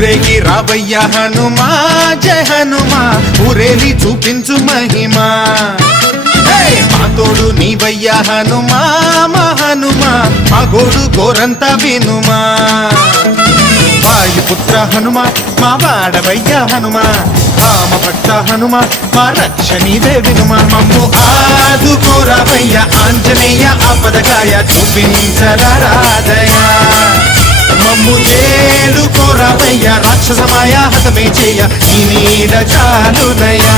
ఊరేగి రావయ్య హనుమా జయ హనుమా ఊరేలి చూపించు మహిమా మా తోడు నీవయ్య హనుమా మా హనుమా మా గోడు గోరంత వినుమా వాయుపుత్ర హనుమా మా వాడవయ్య హనుమా రామ భక్త హనుమా మా రక్షణీదే వినుమా మమ్ము ఆదుకోరావయ్య ఆంజనేయ ఆపదకాయ చూపించరాదయ మమ్ము చేలుకోరావయ్య రాక్షసమాయ హతమే చేయ ఈ నీడ చాలునయా